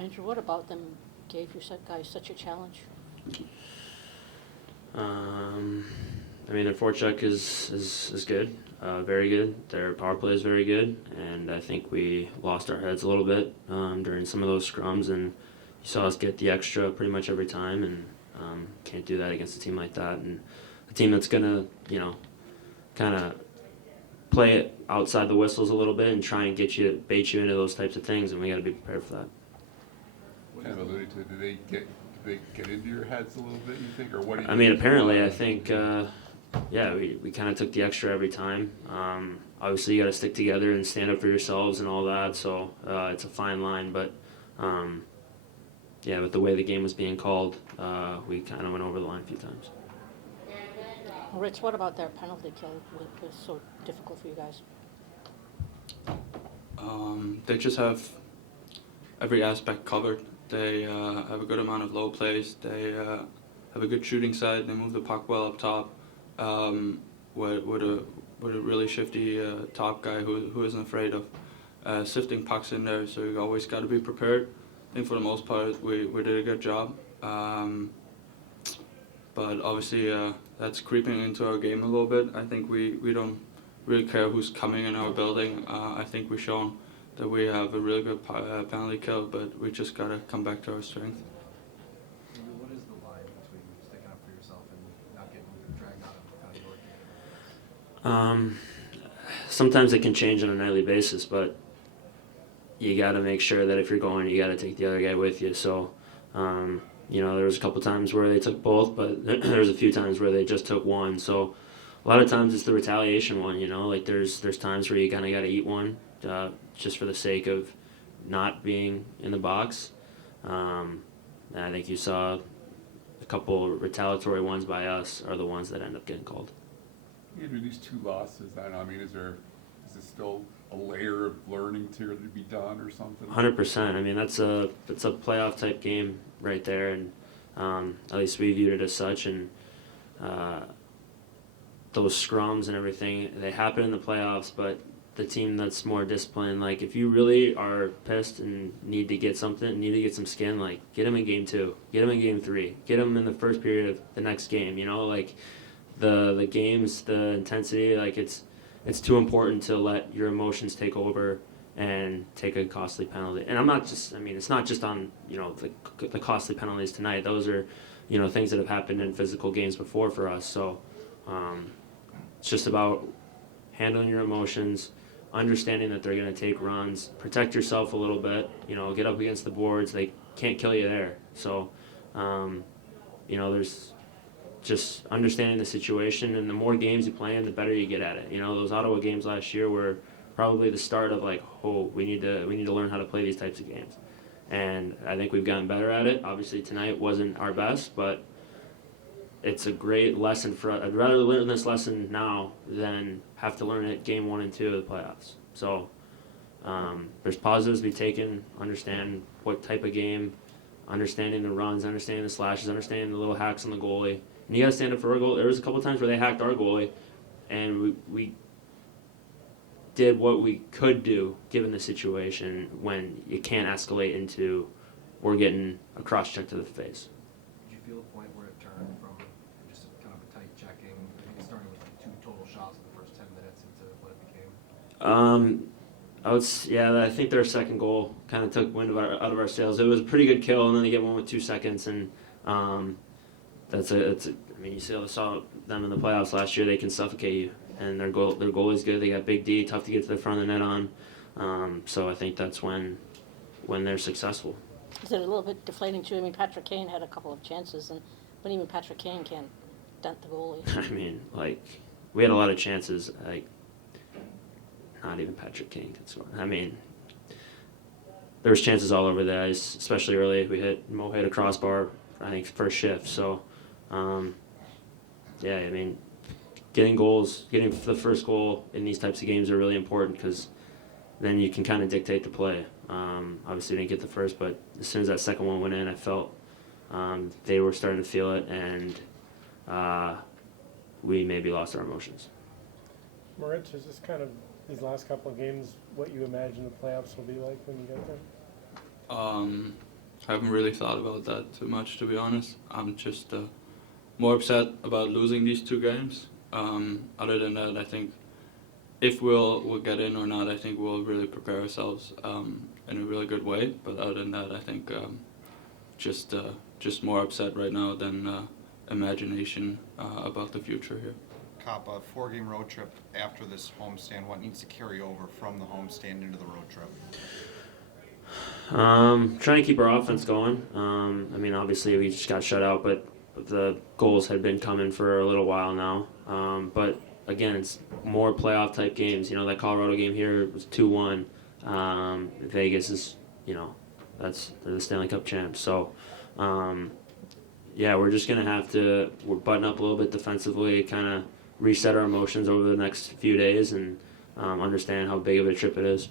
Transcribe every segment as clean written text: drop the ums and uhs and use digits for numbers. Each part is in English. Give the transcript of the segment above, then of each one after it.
Andrew, what about them gave you guys such a challenge? I mean, their forecheck is good, very good. Their power play is very good, and I think we lost our heads a little bit during some of those scrums, and you saw us get the extra pretty much every time, and can't do that against a team like that, and a team that's gonna, kind of play it outside the whistles a little bit and try and bait you into those types of things, and we got to be prepared for that. Kind of alluded to, do they get into your heads a little bit, you think, or what do you? I mean, apparently, I think, we kind of took the extra every time. Obviously, you got to stick together and stand up for yourselves and all that. So it's a fine line, but with the way the game was being called, we kind of went over the line a few times. Moritz, what about their penalty kill was so difficult for you guys? They just have every aspect covered. They have a good amount of low plays. They have a good shooting side. They move the puck well up top. With a really shifty top guy who isn't afraid of sifting pucks in there. So you always got to be prepared. I think for the most part we did a good job. But obviously that's creeping into our game a little bit. I think we don't really care who's coming in our building. I think we've shown that we have a really good penalty kill, but we just got to come back to our strength. What is the line between sticking up for yourself and not getting dragged out of the Sometimes it can change on a nightly basis, but you got to make sure that if you're going, you got to take the other guy with you. So, there was a couple times where they took both, but there was a few times where they just took one. So, a lot of times it's the retaliation one. Like there's times where you kind of got to eat one. Just for the sake of not being in the box. And I think you saw a couple retaliatory ones by us are the ones that end up getting called. Andrew, these two losses, I mean, is there still a layer of learning to be done or something? 100%. I mean, that's a playoff type game right there, and at least we viewed it as such. And those scrums and everything, they happen in the playoffs, but the team that's more disciplined, like if you really are pissed and need to get some skin, like get them in game 2, get them in game 3, get them in the first period of the next game. Like the games, the intensity, like it's too important to let your emotions take over and take a costly penalty. And it's not just on the costly penalties tonight. Those are things that have happened in physical games before for us. So it's just about handling your emotions, understanding that they're going to take runs, protect yourself a little bit, get up against the boards. They can't kill you there. So, there's just understanding the situation, and the more games you play in, the better you get at it. Those Ottawa games last year were probably the start of we need to learn how to play these types of games. And I think we've gotten better at it. Obviously tonight wasn't our best, but it's a great lesson for us. I'd rather learn this lesson now than have to learn it game 1 and 2 of the playoffs. So there's positives to be taken, understand what type of game, understanding the runs, understanding the slashes, understanding the little hacks on the goalie. And you got to stand up for our goal. There was a couple times where they hacked our goalie, and we did what we could do given the situation when you can't escalate into we're getting a cross-check to the face. Did you feel a point where it turned from just kind of a tight checking, I think starting with 2 total shots in the first 10 minutes into what it became? I think their second goal kind of took wind out of our sails. It was a pretty good kill, and then they get one with 2 seconds, and you saw them in the playoffs last year. They can suffocate you, and their goal is good. They got Big D, tough to get to the front of the net on. So I think that's when they're successful. Is it a little bit deflating too? I mean, Patrick Kane had a couple of chances, but even Patrick Kane can't dent the goalie. I mean, we had a lot of chances. Not even Patrick Kane could score. I mean, there was chances all over the ice, especially early. Mo hit a crossbar, I think, first shift. So, getting goals, getting the first goal in these types of games are really important because then you can kind of dictate the play. Obviously, didn't get the first, but as soon as that second one went in, I felt they were starting to feel it, and we maybe lost our emotions. Moritz, is this kind of these last couple of games what you imagine the playoffs will be like when you get there? I haven't really thought about that too much, to be honest. I'm just more upset about losing these 2 games. Other than that, I think if we'll get in or not, I think we'll really prepare ourselves in a really good way. But other than that, I think just more upset right now than imagination about the future here. Copp, a 4-game road trip after this homestand. What needs to carry over from the homestand into the road trip? Trying to keep our offense going. I mean, obviously we just got shut out, but the goals had been coming for a little while now. But again, it's more playoff type games. You know, that Colorado game here was 2-1. Vegas is, you know, they're the Stanley Cup champs. So, yeah, we're just gonna have to button up a little bit defensively, kind of reset our emotions over the next few days, and understand how big of a trip it is.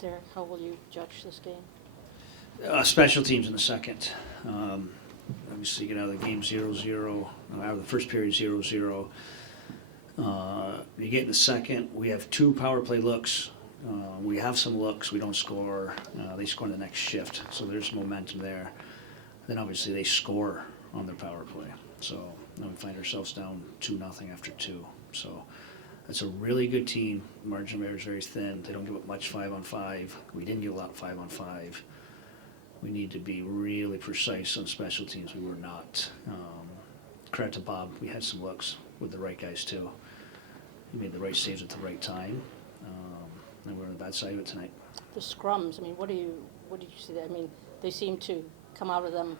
Derek, how will you judge this game? Special teams in the second. Obviously, get out of the game 0-0, out of the first period 0-0. You get in the second, we have 2 power play looks. We have some looks, we don't score. They score in the next shift, so there's momentum there. Then obviously they score on their power play. So now we find ourselves down 2-0 after 2. So it's a really good team. Margin of error is very thin. They don't give up much 5-on-5. We didn't give a lot 5-on-5. We need to be really precise on special teams. We were not. Credit to Bob. We had some looks with the right guys too. He made the right saves at the right time. And we're on the bad side of it tonight. The scrums, I mean, what did you see there? I mean, they seem to come out of them,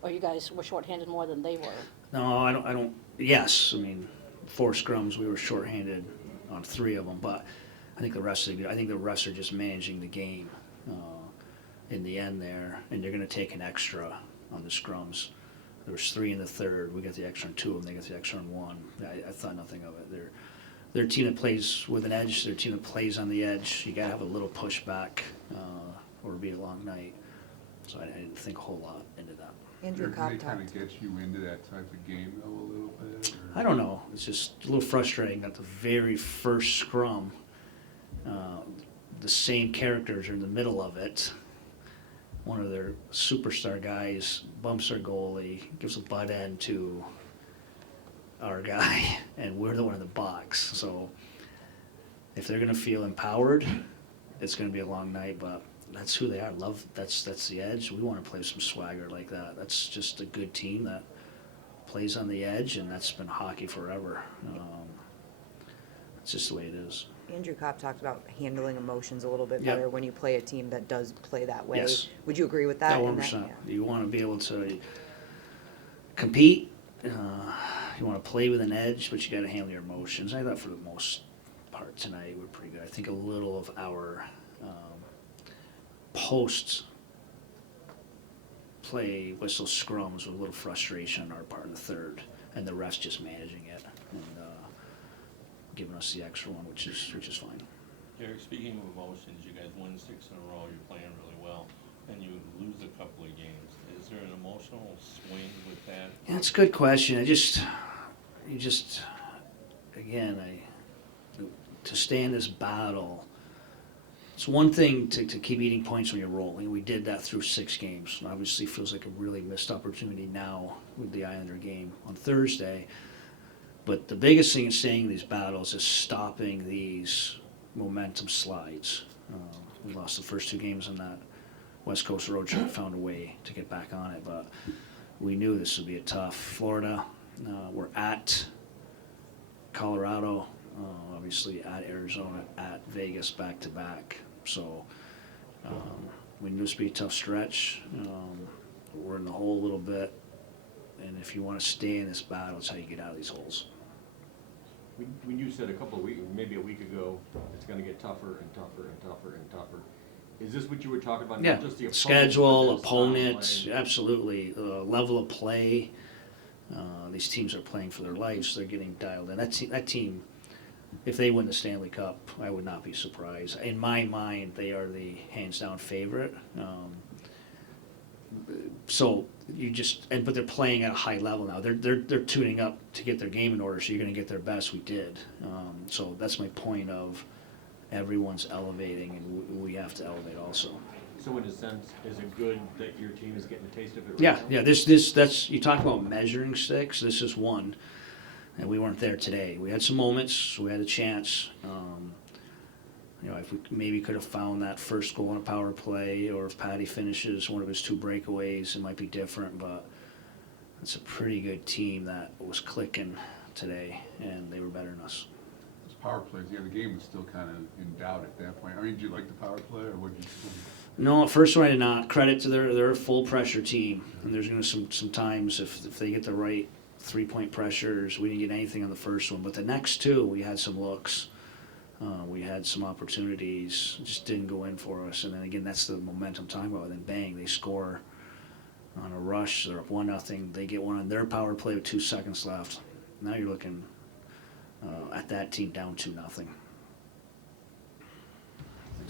or you guys were shorthanded more than they were. No, I don't. Yes, I mean, 4 scrums. We were shorthanded on 3 of them, but I think the rest are just managing the game in the end there, and they're going to take an extra on the scrums. There was 3 in the third. We got the extra on 2 of them. They got the extra on 1. I thought nothing of it. They're a team that plays with an edge. They're a team that plays on the edge. You got to have a little pushback, or it'll be a long night. So I didn't think a whole lot into that. Andrew Or do Copp they kind talked. of get you into that type of game though a little bit? Or? I don't know. It's just a little frustrating that the very first scrum, the same characters are in the middle of it. One of their superstar guys bumps their goalie, gives a butt end to our guy, and we're the one in the box. So if they're going to feel empowered, it's going to be a long night, but that's who they are. That's the edge. We want to play some swagger like that. That's just a good team that plays on the edge, and that's been hockey forever. It's just the way it is. Andrew Copp talked about handling emotions a little bit Yep. better when you play a team that does play that way. Yes. Would you agree with that? Yeah, And 100%. yeah. You want to be able to compete. You want to play with an edge, but you got to handle your emotions. I thought for the most part tonight we're pretty good. I think a little of our post play whistle scrums with a little frustration on our part in the third, and the refs just managing it and giving us the extra one, which is fine. Derek, speaking of emotions, you guys win 6 in a row, you're playing really well, and you lose a couple of games. Is there an emotional swing with that? Yeah, that's a good question. To stay in this battle, it's one thing to keep eating points when you're rolling. We did that through 6 games. And obviously feels like a really missed opportunity now with the Islander game on Thursday. But the biggest thing in staying in these battles is stopping these momentum slides. We lost the first 2 games on that West Coast road trip, found a way to get back on it, but we knew this would be a tough. Florida, we're at Colorado, obviously at Arizona, at Vegas, back to back. So we knew this would be a tough stretch. We're in the hole a little bit, and if you want to stay in this battle, it's how you get out of these holes. When you said a couple of weeks, maybe a week ago, it's going to get tougher and tougher and tougher and tougher. Is this what you were talking about? Yeah, Not just the opponents, schedule, but the style of opponents, playing? absolutely. Level of play. These teams are playing for their lives. They're getting dialed in. That team, if they win the Stanley Cup, I would not be surprised. In my mind, they are the hands-down favorite. But they're playing at a high level now. They're tuning up to get their game in order. So you're going to get their best. We did. So that's my point of everyone's elevating, and we have to elevate also. So in a sense, is it good that your team is getting a taste of it right Yeah, now? yeah, that's, you talk about measuring sticks, this is one, and we weren't there today. We had some moments, we had a chance. You know, if we maybe could have found that first goal on a power play, or if Patty finishes one of his 2 breakaways, it might be different, but it's a pretty good team that was clicking today, and they were better than us. Those power plays, yeah, the game was still kind of in doubt at that point. I mean, did you like the power play, or what did you think? No, at first one I did not. Credit to they're a full pressure team, and there's going to some times if they get the right 3-point pressures, we didn't get anything on the first one, but the next 2 we had some looks, we had some opportunities, just didn't go in for us. And then again, that's the momentum I'm talking about. And then bang, they score on a rush. They're up 1-0. They get one on their power play with 2 seconds left. Now you're looking at that team down 2-0. Thanks,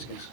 guys.